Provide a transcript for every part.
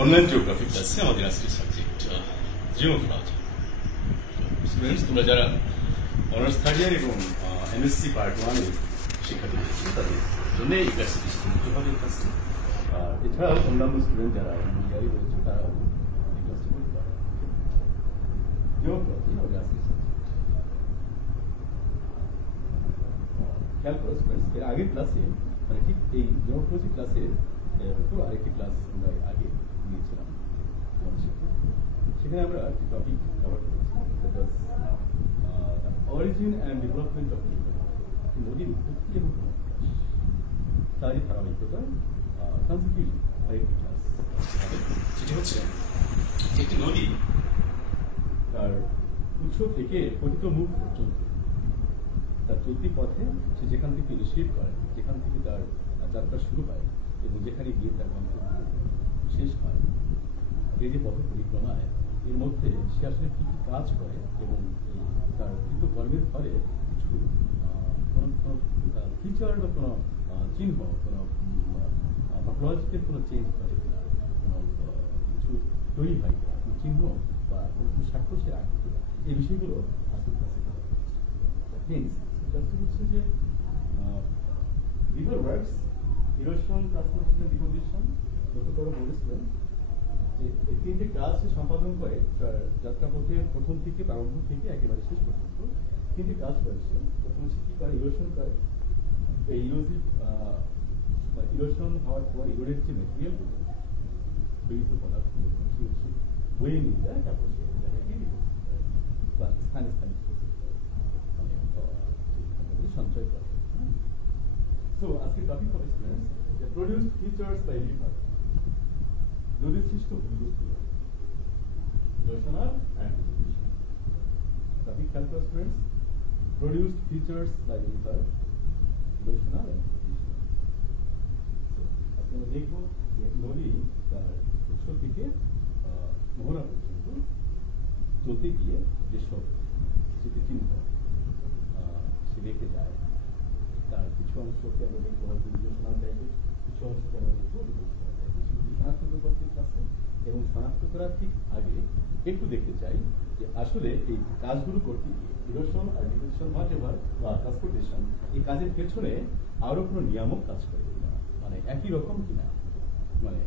Online geography ক্লাসে আমাদের আজকের সাবজেক্ট জিওগ্রাফি। স্টুডেন্টস, তোমরা যারা অনার্স থার্ড ইয়ার এবং এমএসসি পার্ট 1 এর শিক্ষার্থী রয়েছে তাদের জন্য এই ক্লাসটি মুখ্যভাবে ক্লাসটি, আর এছাড়াও অন্যান্য স্টুডেন্ট যারা ইয়ারে রয়েছে তারা এই ক্লাসটি করতে পারে। জিওগ্রাফি আমাদের আজকের খেয়াল করো স্টুডেন্টস, এর আগের ক্লাসে মানে ঠিক এই জিওগ্রাফি ক্লাসে আরেকটি ক্লাস আমরা আগে নিয়েছিলাম, সেখানে আমরা একটি টপিক কভার করেছি, অরিজিন অ্যান্ড ডেভেলপমেন্ট অফ নদীর উৎপত্তি এবং তারই ধারাবাহিকতায় কনসিকিউটিভ আরেকটি ক্লাস, সেটি হচ্ছে একটি নদী তার উৎস থেকে পতিত মুখ পর্যন্ত তার চলতি পথে সে যেখান থেকে ইনিশিয়েট করে, যেখান থেকে তার যাত্রা শুরু হয় এবং যেখানে গিয়ে তার গন্তব্য শেষ হয়, এই যে পথ পরিক্রমায় এর মধ্যে সে আসলে কি কি কাজ করে এবং তার কৃত কর্মের ফলে কিছু ফিচার বা কোনো চিহ্ন, কোনো মর্ফোলজিক্যাল কোনো চেঞ্জ করে কিনা, কোনো কিছু তৈরি হয় কিনা, কোনো চিহ্ন বা কোনো কিছু সাক্ষ্য সে রাখে কিনা, এই বিষয়গুলো আজকের ক্লাসে হচ্ছে যে river works, erosion, transportation, deposition, যতটা বলেছিলেন যে এই তিনটে কাজ সে সম্পাদন করে যাত্রাপথের প্রথম থেকে প্রারম্ভ থেকে একেবারে শেষ পর্যন্ত তিনটে কাজ করেছে। প্রথমে সে কি করে, ইরোশন করে। এই ইরোশন হওয়ার পর ইরোডের যে মেটেরিয়ালগুলো, বিভিন্ন পদার্থগুলো বয়ে নিয়ে যায়, তারপর সে জায়গাকে বা স্থানে স্থানে সঞ্চয় করে। So, আজকে টপিক হবে students, the produced features by river, নদীর সৃষ্ট ভূমিরূপগুলো, ইরোশনাল and ডিপোজিশন। টপিক খেয়াল করো students, produced features by river, erosional and deposition. আজকে আমরা দেখব যে নদী তার উৎস থেকে মোহনা পর্যন্ত চলতে গিয়ে যেসব স্মৃতিচিহ্ন সে রেখে যায়, তার কিছু অংশকে আমরা দেখবো হয়তো ইরোশনাল টাইপের, কিছু অংশকে আমরা দেখবো ডিপোজিশনাল টাইপের, শনাক্ত করতে আছে। এবং শনাক্ত করার ঠিক আগে একটু দেখতে চাই যে আসলে এই কাজগুলো করতে গিয়ে ইরোশন আর ডিপোজিশন হোয়াটএভার বা ট্রান্সপোর্টেশন, এই কাজের পেছনে আরো কোনো নিয়ামক কাজ করে কিনা, মানে একই রকম কিনা, মানে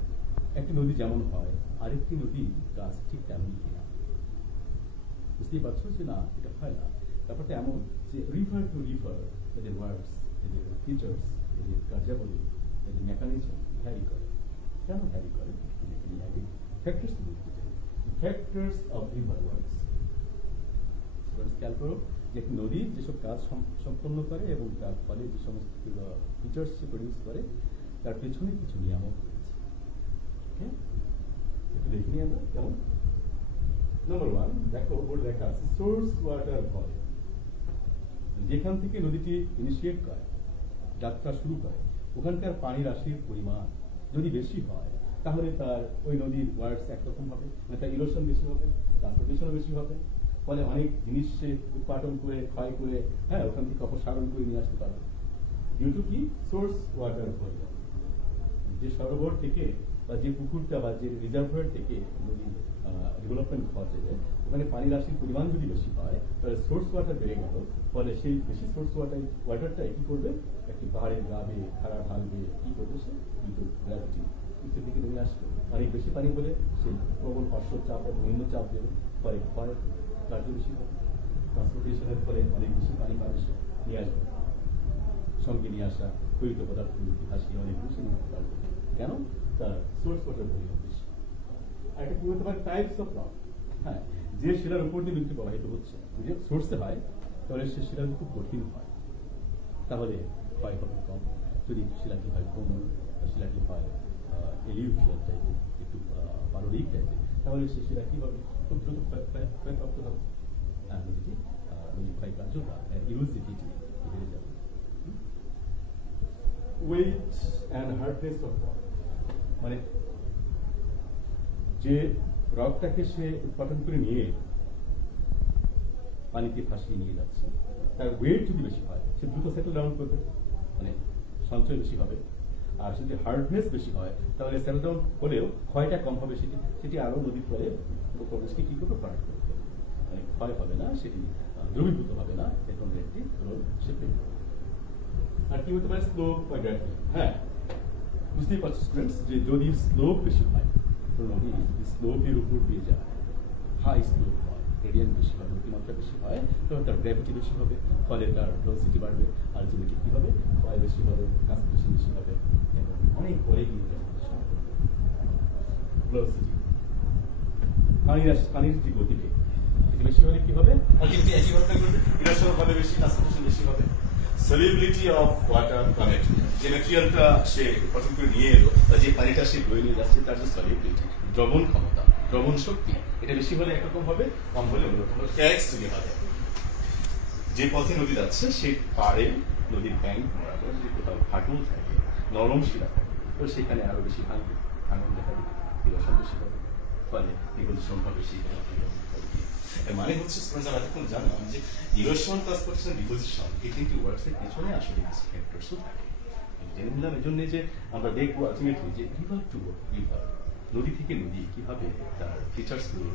একটি নদী যেমন হয় আরেকটি নদী কাজ ঠিক তেমন কিনা। বুঝতেই পারছো যে না, এটা হয় না। ব্যাপারটা এমন যে রিফার টু রিফার, এদের ওয়ার্ডস, এদের ফিচার্স, এদের কার্যাবলী, এদের মেকানিজম ভ্যারি করে। কেন ভ্যারি করে? ফ্যাক্টরস দেখতে চাই, ফ্যাক্টরস অফ রিভার ওয়ার্কস। খেয়াল করো যে একটি নদী যেসব কাজ সম্পন্ন করে এবং তার ফলে যে সমস্ত ফিচার্স সে প্রডিউস করে, তার পেছনে কিছু নিয়ামক রয়েছে। একটু দেখে নিই আমরা কেমন। নম্বর 1, দেখো বোর্ড লেখা আছে সোর্স ওয়াটার ভলিউম। যেখান থেকে নদীটি ইনিশিয়েট করে, যাত্রা শুরু করে, ওখানকার পানি রাশির পরিমাণ যদি বেশি হয় তাহলে তার ওই নদীর ওয়ার্ডস একরকম হবে, মানে তার ইরোশন বেশি হবে, ট্রান্সপোর্টেশনও বেশি হবে, ফলে অনেক জিনিস সে উৎপাদন করে, ক্ষয় করে, ওখান থেকে অপসারণ করে নিয়ে আসতে পারবে। ডিউ টু কি? Source water volume. যে সরোবর থেকে বা যে পুকুরটা বা যে রিজার্ভার থেকে নদী ডেভেলপমেন্ট ঘটে, ওখানে পানি রাশির পরিমাণ যদি বেশি হয় তাহলে সোর্স ওয়াটার বেড়ে গেল, ফলে সেই বেশি সোর্স ওয়াটারটা কি করবে, একটি পাহাড়ে গাবে, খাড়া ঢালবে, কি করবে, সে কিন্তু গ্র্যাভিটি নিচের দিকে নেমে আসবে। অনেক বেশি পানি বলে সেই প্রবল পার্শ্ব চাপ এবং নিম্ন চাপ দেবে, ফলে ক্ষয় কার্য বেশি হবে। ট্রান্সপোর্টেশনের ফলে অনেক বেশি পানি সে নিয়ে আসবে, সঙ্গে নিয়ে আসা তৈরিত পদার্থগুলোকে ভাসিয়ে অনেক বেশি নিতে পারবে। কেন? তার সোর্স ওয়াটার পরিমাণ বেশি। আর এটা কি হতে পারে? Types of rock. যে শিলার উপর দিয়ে নদীটি প্রবাহিত হচ্ছে, যদি সোর্সে হয় তাহলে সে শিলা খুব কঠিন হয়, তাহলে ক্ষয় হবে কম। যদি শিলাটি হয় কোমল, শিলাটি হয় এলিউফিয়ার টাইপের, একটু পারলিক টাইপের, তাহলে সে শিলা কি হবে? খুব দ্রুত ক্ষয়প্রাপ্ত হবে। নদীটি নদী ক্ষয় কার্যটা ইউজিটি বেড়ে যাবে। Weight and hardness of rock, মানে যে রকটাকে সে উৎপাদন করে নিয়ে পানিতে ভাসিয়ে নিয়ে যাচ্ছে, তার ওয়েট যদি বেশি হয় সে দ্রুত সেটেল ডাউন করবে, মানে সঞ্চয় বেশি হবে। আর যদি হার্ডনেস বেশি হয় তাহলে সেটেল ডাউন হলেও ক্ষয়টা কম হবে, সেটি আরো নদীর ফলে উপপ্রদেশকে কি করবে, ভরাট করবে, মানে ক্ষয় হবে না, সেটি দ্রবীভূত হবে না, এ ধরনের একটি রোল সে প্লে করবে। আর কি হতে পারে, স্লোপ বা গ্রেডিয়েন্ট। হ্যাঁ, বুঝতেই পারছো স্টুডেন্টস যে যদি স্লোপ বেশি হয়, নদী যদি স্লোপের উপর দিয়ে যায়, হাই স্লোপ হয়, গ্রেডিয়েন্ট বেশি হয়, গতিমাত্রা বেশি হয়, তখন তার গ্র্যাভিটি বেশি হবে, ফলে তার ভেলোসিটি বাড়বে, আলটিমেটলি কি হবে, ক্ষয় বেশি হবে, ট্রান্সমিশন বেশি হবে, এবং অনেক পরে গিয়ে ভেলোসিটি পানির যে গতিবেগ এটি বেশি হলে কি হবে, আলটিমেটলি একই ঘটনা ঘটবে, ইরাশন হবে বেশি, ট্রান্সমিশন বেশি হবে। সলিবিলিটি অফ ওয়াটার প্লানেট, যে ম্যাটেরিয়ালটা সে গঠন করে নিয়ে এলো বা যে পানিটা সে বয়ে নিয়ে যাচ্ছে তার যে সলিবিলিটি, দ্রবণ ক্ষমতা, দ্রবণ শক্তি, এটা বেশি হলে একরকম হবে, কম হলে অন্যরকম হবে। ট্যাক্স তৈরি হবে, যে পথে নদী যাচ্ছে সেই পাড়ে নদীর ব্যাংক বরাবর যদি কোথাও ফাটল থাকে, নরম শিলা থাকে, তো সেখানে আরো বেশি ভাঙন দেখা দিবে, ইরোশন বেশি হবে, ফলে ডিপোজিশন হবে বেশি। মানে হচ্ছে আমরা এতক্ষণ জানলাম যে ইরোশন, ট্রান্সপোর্টেশন, ডিপোজিশন এই তিনটি ওয়ার্ডসের পেছনে আসলে কিছু ফ্যাক্টরসও থাকে। জেনে নিলাম এই জন্য যে আমরা দেখবো আলটিমেটলি যে রিভার টু রিভার, নদী থেকে নদী কিভাবে তার ফিচার্সগুলো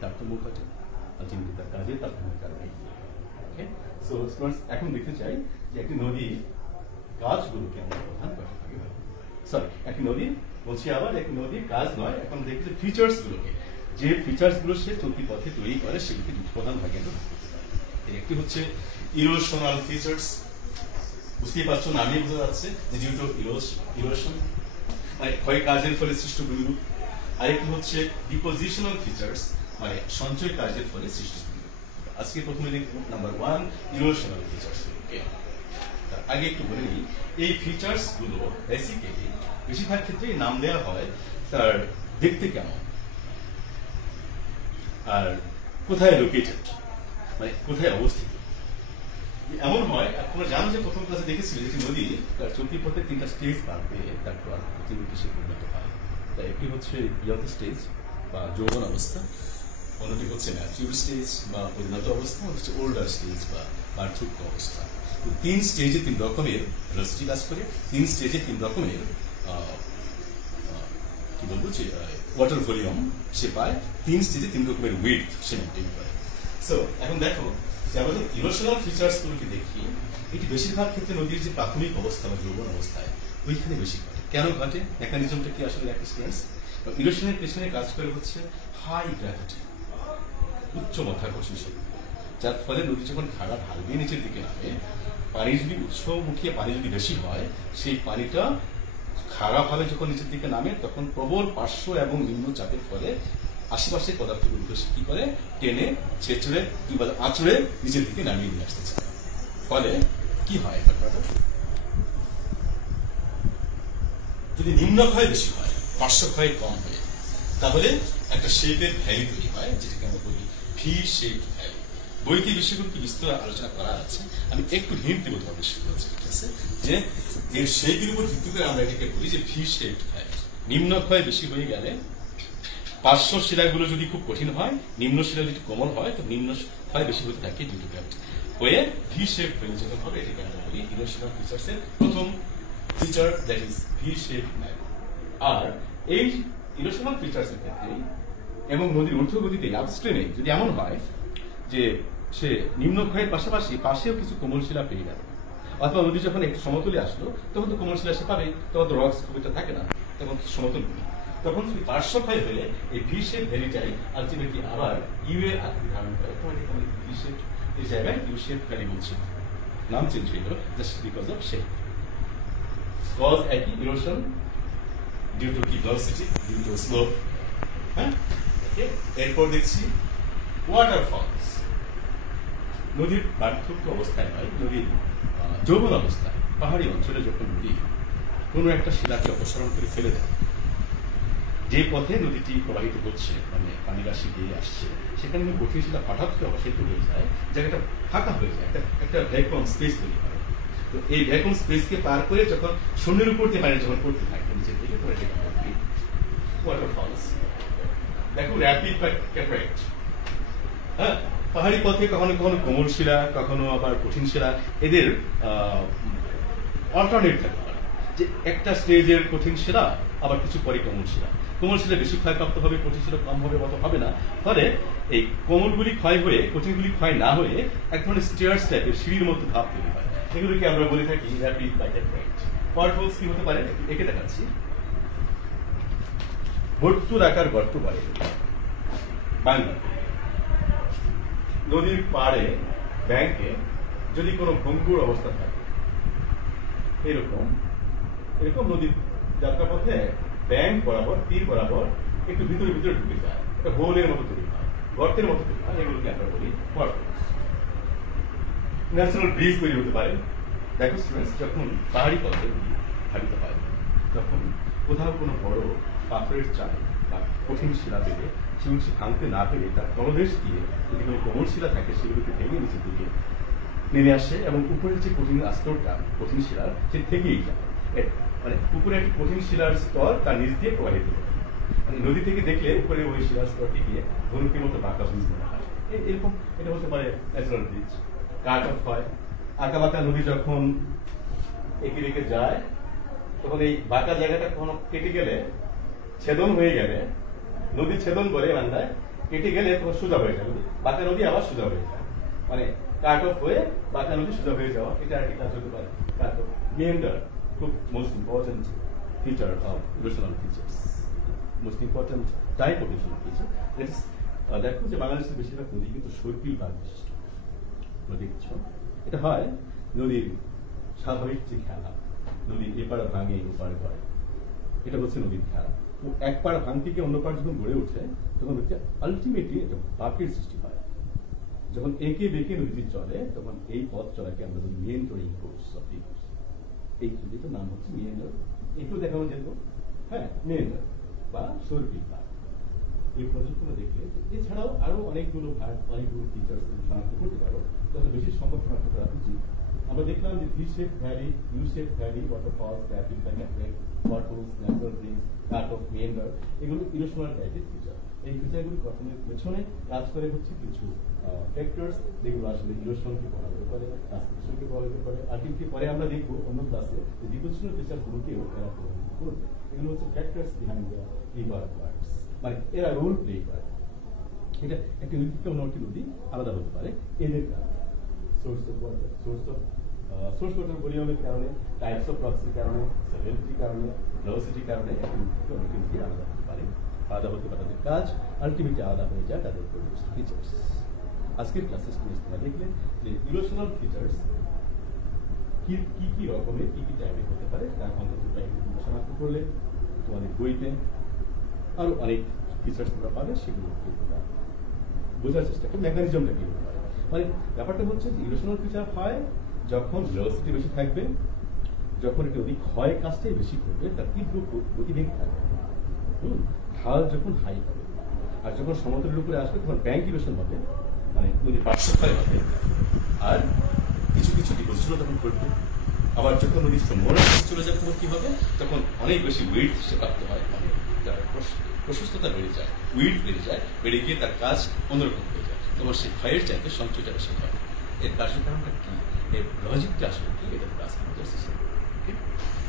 তারতম্য ঘটে, আলটিমেটলি তার কাজে তারতম্যের কারণে। ওকে, সো স্টুডেন্টস এখন দেখতে চাই যে একটি নদীর কাজগুলোকে আমরা প্রধান কয়টা ভাগে ভাগ করতে পারি। সরি, একটি নদীর বলছি আবার, একটি নদীর কাজ নয়, এখন দেখছি ফিচার্স গুলোকে, যে ফিচার্স গুলো সে চলতি পথে তৈরি করে সেগুলোকে দুটি প্রধান ভাগে আমরা ভাগ করতে পারি। একটি হচ্ছে ইরোশনাল ফিচার্স, বুঝতেই পারছো না, আমি বোঝা যাচ্ছে যে ডিউ টু ইরোশন মানে ক্ষয় কাজের ফলে সৃষ্ট বিরূপ। আরেকটি হচ্ছে ডিপোজিশনাল ফিচার্স, মানে সঞ্চয় কাজের ফলে সৃষ্ট বিরূপ। আজকে প্রথমে দেখব নাম্বার 1 ইরোশনাল ফিচার্স। তার আগে একটু বলে নিই, এই ফিচার্স গুলো বেসিক্যালি বেশিরভাগ ক্ষেত্রে নাম দেওয়া হয় তার দেখতে কেমন আর কোথায় লোকেটেড, মানে কোথায় অবস্থিত। এমন হয়, তোমরা জানো যে প্রথম ক্লাসে দেখেছিলে যে নদী তার চলতি পথে 3টা স্টেজ পার পেয়ে তারপর সে পরিণত হয়। তাই একটি হচ্ছে ইয়থ স্টেজ বা যৌবন অবস্থা, অন্যটি হচ্ছে ম্যাচিউর স্টেজ বা পরিণত অবস্থা, হচ্ছে ওল্ডার স্টেজ বা বার্ধক্য অবস্থা। তো 3 স্টেজে 3 রকমের ভেলোসিটি কাজ করে, 3 স্টেজে 3 রকমের কি বলবো যে ওয়াটার ভলিউম সে পায়, 3 স্টেজে 3 রকমের উইডথ সে মেনটেন করে। সো এখন দেখো যে আমরা ইরোশনাল ফিচার্স গুলোকে দেখি, এটি বেশিরভাগ ক্ষেত্রে নদীর যে প্রাথমিক অবস্থা বা যৌবন অবস্থায় ওইখানে বেশি ঘটে। কেন ঘটে, মেকানিজমটা কি আসলে এক্সপিরিয়েন্স। ইরোশনের পেছনে কাজ করে হচ্ছে হাই গ্র্যাভিটি, উচ্চ মাধ্যাকর্ষণ শক্তি, যার ফলে নদী যখন খাড়া ঢাল দিয়ে নিচের দিকে নামে, পানি যদি উৎসমুখী পানি যদি বেশি হয়, সেই পানিটা খাড়াভাবে যখন নিচের দিকে নামে তখন প্রবল পার্শ্ব এবং নিম্ন চাপের ফলে আশেপাশের পদার্থগুলো কি করে, টেনে ছেঁচড়ে কিংবা আঁচড়ে নিচের দিকে নামিয়ে নিয়ে আসতে চায়। ফলে কি হয়, যদি নিম্নক্ষয় বেশি হয়, পার্শ্বক্ষয় কম হয়, তাহলে একটা শেপের ভ্যালি তৈরি হয়, যেটাকে আমরা বলি ভি শেপ ভ্যালি। বইতে বিষয়গুলোকে বিস্তর আলোচনা করা আছে, আমি একটু হিন্ট দেবো তোমাদের শুরু ঠিক আছে, যে এর শেপের উপর ভিত্তি করে আমরা এটাকে বলি যে ভি শেপ ভ্যালি। নিম্নক্ষয় বেশি হয়ে গেলে, পার্শ্ব শিলাগুলো যদি খুব কঠিন হয়, নিম্ন শিলা যদি কোমল হয়, তো নিম্ন ক্ষয় বেশি হতে থাকে ডিউ টু গ্র্যাভিটি। হয়ে ভি শেপ ভ্যালি যখন হবে, এটাকে আমরা বলি ইরোশনাল ফিচার্সের প্রথম feature, that is V shape valley. আর এই ইরোশনাল ফিচার্সের ক্ষেত্রে এবং নদীর ঊর্ধ্বগতিতে আপস্ট্রিমে যদি এমন হয় যে সে নিম্নক্ষয়ের পাশাপাশি পাশেও কিছু কোমল শিলা পেয়ে গেল, অথবা নদী যখন একটু সমতলে আসলো তখন তো কোমল শিলা সে পাবে, তখন তো রক্স খুব একটা থাকে না, তখন সমতল ভূমি, তখন পার্শ্বক্ষয় হলে এই ভি শেপ ভ্যালিটাই আলটিমেটলি আবার ইউ এর আকৃতি ধারণ করে। তোমার এখানে ভি শেপ এই জায়গায় ইউ শেপ ভ্যালি বলছি, নাম চেঞ্জ হয়ে গেল just because of shape. Cause একই, ইরোশন ডিউ টু কি ভেলোসিটি, ডিউ টু স্লোপ। হ্যাঁ, এরপর দেখছি ওয়াটারফলস। নদীর বার্ধক্য অবস্থায় নয়, নদীর যৌবন অবস্থায় পাহাড়ি অঞ্চলে যখন নদী কোনো একটা শিলাকে অপসারণ করে ফেলে দেয়, যে পথে নদীটি প্রবাহিত হচ্ছে, মানে পানি রাশি দিয়ে আসছে, সেখানে কঠিন শিলা হঠাৎ করে অবসারিত হয়ে যায়, জায়গাটা ফাঁকা হয়ে যায়, একটা ভ্যাকুয়াম স্পেস তৈরি হয়। তো এই ভ্যাকুয়াম স্পেসকে পার করে যখন শূন্যের উপর দিয়ে পানি যখন পড়তে থাকে নিচের দিকে, তখন এটাকে বলি ওয়াটারফলস। দেখো র্যাপিড বা ক্যাটারাক্ট। হ্যাঁ, পাহাড়ি পথে কখনো কখনো কোমল শিলা, কখনো আবার কঠিন শিলা, এদের অল্টারনেট থাকে। যে একটা স্টেজের কঠিন শিলা আবার কিছু পরে কোমল শিলা। কোমল শিলা বেশি ক্ষয়প্রাপ্ত হবে, কঠিন শিলা কম হবে, মতো হবে না। ফলে এই কোমলগুলি ক্ষয় হয়ে কঠিনগুলি ক্ষয় না হয়ে এক ধরনের স্টেয়ার্স টাইপের সিঁড়ির মতো ধাপ তৈরি হয়। এগুলোকে আমরা বলে থাকি র্যাপিড লাইটেড পয়েন্ট। পটহোলস কি হতে পারে একে দেখাচ্ছি। বর্তুর আকার গর্ত পারে বাংলা নদীর পাড়ে ব্যাংকে যদি কোনো ভঙ্গুর অবস্থা থাকে, এরকম এরকম নদীর যাত্রাপথে ব্যাংক বরাবর তীর বরাবর একটু ভিতরে ভিতরে ঢুকে যায়, একটা হোলের মতো তৈরি হয়, গর্তের মতো তৈরি হয়, এগুলোকে আমরা বলি পটহোলস। ন্যাচারাল ব্রিজ তৈরি হতে পারে। দেখো স্টুডেন্টস, যখন পাহাড়ি পথে ধাবিত হয় তখন কোথাও কোনো বড় পাথরের চাল বা কঠিন শিলা পেলে সেগুলো সে ভাঙতে না পেরে তার তলদেশ দিয়ে যদি কোনো কোমল শিলা থাকে সেগুলোকে ভেঙে নিচের দিকে নেমে আসে এবং উপরের যে কঠিন স্তরটা কঠিন শিলার সে থেকেই যায়। মানে উপরে একটি কঠিন শিলার স্তর তার নিচ দিয়ে প্রবাহিত হয়। মানে নদী থেকে দেখলে উপরে ওই শিলার স্তরটি গিয়ে ধনুকের মতো বাঁকা ব্রিজ মনে হয়। এরকম এটা হতে পারে ন্যাচারাল ব্রিজ। কাট অফ হয়, আঁকা বাঁকা নদী যখন একে রেখে যায় তখন এই বাঁকা জায়গাটা কখনো কেটে গেলে, ছেদন হয়ে গেলে, নদী ছেদন করে বাংলায়, কেটে গেলে তখন সোজা হয়ে যায়, বাঁকা নদী আবার সোজা হয়ে যায়। মানে কাট অফ হয়ে বাঁকা নদী সোজা হয়ে যাওয়া, এটা আর কি কাজ হতে পারে। কাট অফ মেন্ডার খুব most important feature of erosional features, most important type of erosional feature. দেখো যে বাংলাদেশের বেশিরভাগ নদী কিন্তু সর্পিল বাঁধ বিশিষ্ট নদী। এটা হয় নদীর স্বাভাবিক যে খেলা, নদীর এপাড়া ভাঙে ওপাড়ে করে, এটা হচ্ছে নদীর খেলা। তো এক পাড় ভাঙ থেকে অন্য পাড় যখন গড়ে ওঠে তখন হচ্ছে আলটিমেটলি একটা বাঁকের সৃষ্টি হয়। যখন এঁকে বেঁকে নদীটি চলে তখন এই পথ চলাকে আমরা বলি মেন্ডারিং কোর্স অফ রিভার্স। এই নদীটার নাম হচ্ছে মেন্ডার। একটু দেখানো যেত, হ্যাঁ, মেন্ডার বা সর্পিল বাঁক। এই প্রজেক্টগুলো দেখলে এছাড়াও আরো অনেকগুলো ফিচার্স শনাক্ত করতে পারো, তত বেশি সম্ভব শনাক্ত করা উচিত। আমরা দেখলাম যে V shape valley, U shape valley, waterfalls, rapid potholes, natural bridge, cut off meander, এগুলো ইরোশনাল টাইপের ফিচার। এই ফিচারগুলো গঠনের পেছনে কাজ করে হচ্ছে কিছু ফ্যাক্টরস, যেগুলো আসলে ইরোশনকে প্রভাবিত করে, ট্রান্সমিশনকে প্রভাবিত করে। আর কিন্তু পরে আমরা দেখবো অন্য ক্লাসে যে ডিপোজিশনাল ফিচারগুলোকেও এরা প্রভাবিত করবে। এগুলো হচ্ছে factors behind the river works, মানে এরা রোল প্লে করে। এটা একটি নদী থেকে অন্য একটি নদী আলাদা হতে পারে এদের কারণে, source of water, source water ভলিউমের কারণে, টাইপস অফ রক্সের কারণে, সেভেলিটির কারণে, ভেলোসিটির কারণে একটি নদী থেকে অন্য নদী আলাদা হতে পারে। আলাদা হতে পারে তাদের কাজ, আলটিমেটলি আলাদা হয়ে যায় তাদের ফিচার্স। আজকের ক্লাসে তোমরা দেখলে যে ইরোশনাল ফিচার্স কি কি রকমের, কি কি টাইপের হতে পারে, তার অন্তত তোমরা শনাক্ত করলে তোমাদের বইতে আরো অনেক ফিচার্স তোমরা পাবে, সেগুলো তোমরা বোঝার চেষ্টা করো মেকানিজমটা কি হতে পারে। মানে ব্যাপারটা হচ্ছে যে ইরোশনাল ফিচার হয় যখন ভেলোসিটি বেশি থাকবে, যখন এটি অধিক ক্ষয় কাজটাই বেশি করবে, তার তীব্র গতিবেগ থাকবে, ঢাল যখন হাই হবে, আর যখন সমতলের উপরে আসবে তখন ব্যাংক ইরোশন হবে, মানে নদীর পার্শ্বক্ষয় হবে, আর কিছু কিছু ডিপোজিশনও তখন করবে। আবার যখন নদীর মোড় চলে যাবে তখন কি হবে, তখন অনেক বেশি ওয়েট সে প্রাপ্ত হয়, মানে তার প্রশস্ততা বেড়ে যায়, উইড বেড়ে যায়, বেড়ে গিয়ে তার কাজ অন্যরকম হয়ে যায়। তোমার সেই ক্ষয়ের চাইতে সঞ্চয়টা বেশি হয়। এর কার্যের কারণটা কি, এর লজিকটা আসলে কি, এটা আজকে আমাদের চেষ্টা করবো।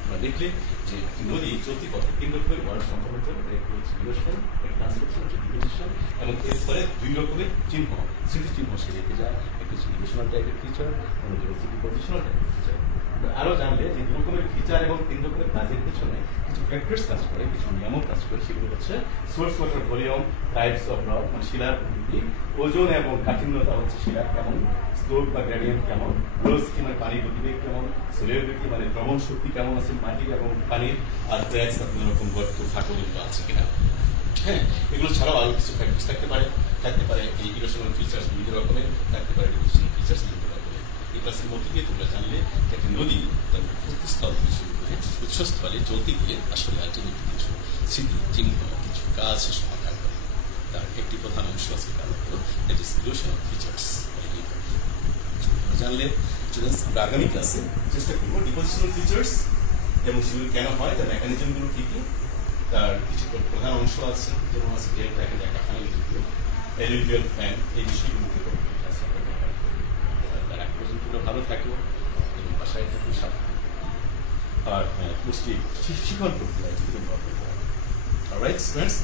আমরা দেখলে যে নদী চলতি পথে তিন রকমের ওয়ার্ড সম্পর্কের জন্য একটি হচ্ছে ইরোশন, একটি ট্রান্সলেশন, একটি ডিপোজিশন, এবং এর ফলে দুই রকমের চিহ্ন, স্মৃতিচিহ্ন সে রেখে যায়। একটি হচ্ছে ইরোশনাল টাইপের ফিচার, অন্যটি হচ্ছে ডিপোজিশনাল টাইপের ফিচার। আরো জানলে যে দু রকমের ফিচার এবং তিন রকমের কাজের পেছনে কিছু ফ্যাক্টরস কাজ করে, কিছু নিয়ামক কাজ করে, সেগুলো হচ্ছে source water volume, types of rock, মানে শিলার প্রকৃতি, ওজন এবং কাঠিন্যতা হচ্ছে শিলার কেমন, স্লোপ বা গ্রেডিয়েন্ট কেমন, ভেলোসিটি মানে পানির গতিবেগ কেমন, সলিউবিলিটি মানে দ্রবণ শক্তি কেমন আছে মাটির এবং পানির, আর ক্র্যাকস বা কোনো রকম গর্ত ফাটলগুলো আছে কিনা। হ্যাঁ, এগুলো ছাড়াও আরো কিছু ফ্যাক্টরস থাকতে পারে এই ইরোশনাল ফিচার্স বিভিন্ন রকমের, থাকতে পারে ডিপোজিশনাল ফিচার্স বিভিন্ন রকমের। এই ক্লাসের মধ্যে দিয়ে তোমরা জানলে একটি নদী তার উৎপত্তিস্থল থেকে শুরু করে উৎসস্থলে চলতে গিয়ে আসলে আলটিমেটলি কিছু স্মৃতি চিহ্ন, কিছু কাজ সমাধান করে। তার একটি প্রধান অংশ আছে, কারণ হলো দ্যাট ইজ ইরোশনাল ফিচার্স। জানলে আমরা আগামী ক্লাসে চেষ্টা করবো ডিপোজিশনাল ফিচার্স এবং সেগুলো কেন হয়, তার মেকানিজমগুলো কি কি, তার কিছু প্রধান অংশ আছে, যেমন আছে ডেল্টাকে দেখা ফাইল ভিডিও, এলুভিয়াল ফ্যান, এই বিষয়গুলোকে তার এক পর্যন্ত ভালো থাকবো এবং বাসায় থাকবো সাবধান। তার পুষ্টি শিখন প্রক্রিয়া। Alright, friends?